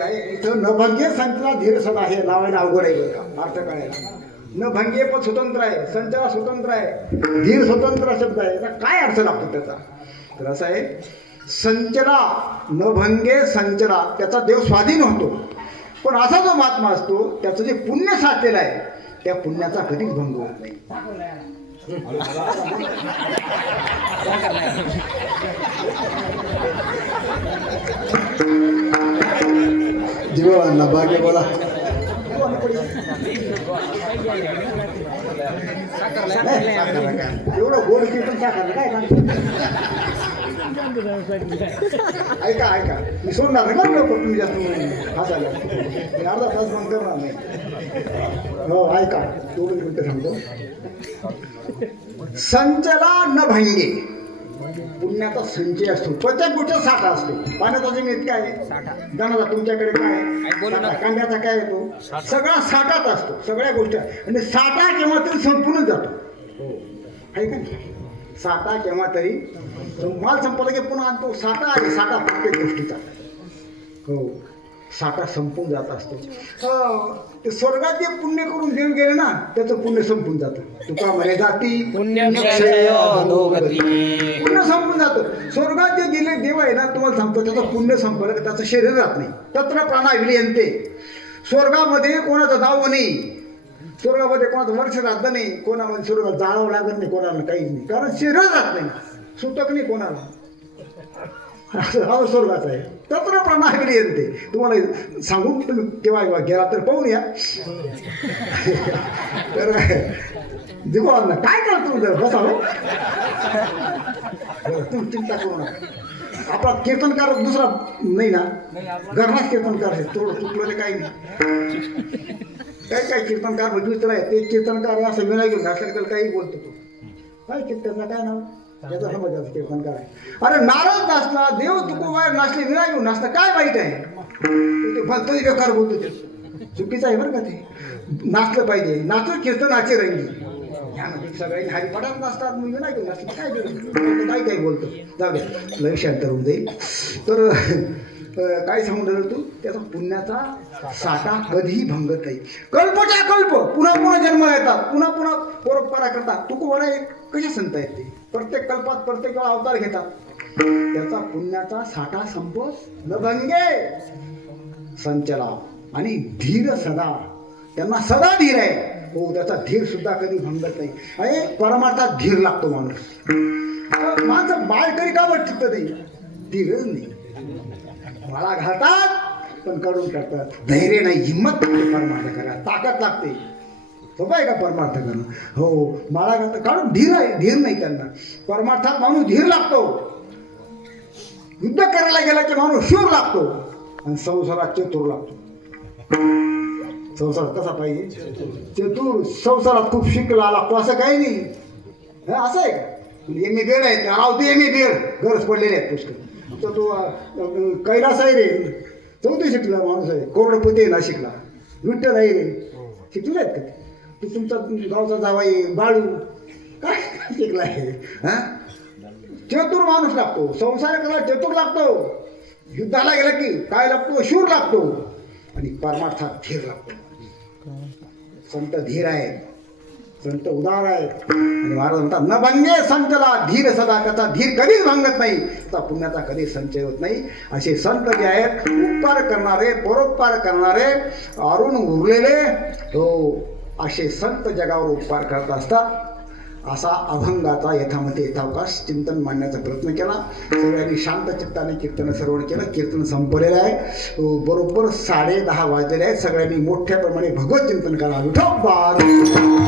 आहे, इथं नभंगे संतला धीर सण आहे नावाने अवघड आहे बरं का अर्थ कळायला भंगे पण स्वतंत्र आहे संचला स्वतंत्र आहे धीर स्वतंत्र शब्द आहे याचा काय अर्थ लागतो त्याचा? तर असं आहे संचरा न भंगे संचरा त्याचा देव स्वाधीन होतो. पण असा जो महात्मा असतो त्याचं जे पुण्य साठलेलं आहे त्या पुण्याचा कधीच भंग होत नाही. जीवांना भाग्य बोला एवढं गोड साकारलं काय ऐका ऐका मी सोडणार नाही बरं तुम्ही जास्त हसायला मी अर्धा तास बंद करणार नाही हो ऐका दोन मिनिटं सांगतो संचला न भंगे पुण्याचा संचय असतो. प्रत्येक गोष्टीत साठा असतो. पाण्याचा जमीन काय दणाचा तुमच्याकडे काय. कांद्याचा काय येतो? सगळा साठाच असतो. सगळ्या गोष्टी. आणि साठा केव्हा तरी संपूनच जातो. आहे का? साठा केव्हा तरी माल संपला की पुन्हा आणतो. साठा आहे. साठा प्रत्येक गोष्टीचा. हो. साठा संपून जात असतो. हो, ते स्वर्गात जे पुण्य करून देव गेले ना त्याचं पुण्य संपून जातं. तुका म्हणे जाती? पुण्यक्षय अधोगती. पुण्य संपून जातं. स्वर्गात जे गेले देव आहे ना तुम्हाला सांगतो त्याचं पुण्य संपलं की त्याचं शरीर राहत नाही. तत्र प्राणा विलियंते स्वर्गामध्ये कोणाचं नाव नाही. स्वर्गामध्ये कोणाचं वर्ष राहत नाही. कोणामध्ये स्वर्गात जाळावं लागत नाही कोणाला काहीच नाही. कारण शरीर राहत नाही सुतक नाही कोणाला. हा स्वर्गाचा आहे. तत्र प्राणा विलियंते तुम्हाला सांगून तुम्ही केव्हा गेला तर पाहून या. तर दिगोळांना काय करतो तुम्ही जर बसा हो. तुम्ही चिंता करू नका. आपला कीर्तनकार दुसरा नाही ना? घरनाच कीर्तनकार आहे. थोडं चुकलं ते काही नाही. काय काय कीर्तनकार बघितलं आहे ते कीर्तनकार असं मिळायला घेऊन असलं काही बोलतो तो. काय कीर्तनचा काय नाव? याचा समजायचं कीर्तनकार आहे अरे नारद नाचला देव तुकोबाहेर नाचले विनय नाचला काय वाईट आहे? फक्त बेकार बोलतो ते. चुकीचं आहे बरं का ते. नाचलं पाहिजे. नाचलं कीर्तनाचे रंगी. ह्यामध्ये सगळे हरिपाठात नसतात मुलगे नाही काय? काय काय बोलतो? जाऊ दे. लक्षांतर होऊन जाईल तर काय सांगून राहिलो तू? त्याचा पुण्याचा साठा कधीही भंगत नाही. कल्पच्या कल्प! पुन्हा पुन्हा जन्म येतात पुन्हा पुन्हा परंपरा करतात. तू कोण आहे कसे संत आहेत ते? प्रत्येक कल्पात प्रत्येक वेळा अवतार घेतात. त्याचा पुण्याचा साठा संपत न भंगे. संचला आणि धीर सदा. त्यांना सदा धीर आहे. हो त्याचा धीर सुद्धा कधी भंगत नाही. अरे परमार्थात धीर लागतो माणूस. माणसं बाळ तरी का बट टिकतं नाही? धीरच नाही. मला घालतात पण करून करतात धैर्य नाही हिंमत लागते परमार्थ करा ताकद लागते. सोपं आहे का परमार्थ करणं. हो माळा घालतात कारण धीर आहे धीर नाही त्यांना. परमार्थात माणूस धीर लागतो. युद्ध करायला गेला की माणूस शूर लागतो. आणि संसारात चतुर लागतो. संसारात कसा पाहिजे? चतुर. संसारात खूप शिकला लागतो असं काही नाही. असं आहे का? एम ए बेड आहेत राव ते एम ए बेड. गरज पडलेले आहेत पुष्कळ तर तो कैलास आहे रे. चौथी शिकला माणूस आहे. कोरडपती ना शिकला विठ्ठल आहे रे. शिकले आहेत का? ते? तुमचा गावचा जावाई बाळू काय शिकला आहे? हा? चतुर माणूस लागतो. संसार चतुर लागतो. युद्धाला गेला की काय लागतो? शूर लागतो. आणि परमार्थात धीर लागतो. संत धीर आहे संत उदार आहे. आणि महाराज म्हणतात न भंगे संतला धीर सदा त्याचा धीर कधीच भांगत नाही. त्याचा पुण्याचा कधी संचय होत नाही. असे संत जे आहेत उपकार करणारे परोपकार करणारे अरुण उरलेले हो असे संत जगावर उपकार करत असतात. असा अभंगाचा यथामध्ये यथावकाश चिंतन मांडण्याचा प्रयत्न केला. सगळ्यांनी शांत चित्ताने कीर्तन श्रवण केलं. कीर्तन संपलेलं आहे. बरोबर साडे दहा वाजलेले आहेत. सगळ्यांनी मोठ्या प्रमाणे भगवत चिंतन करा. विठोबा.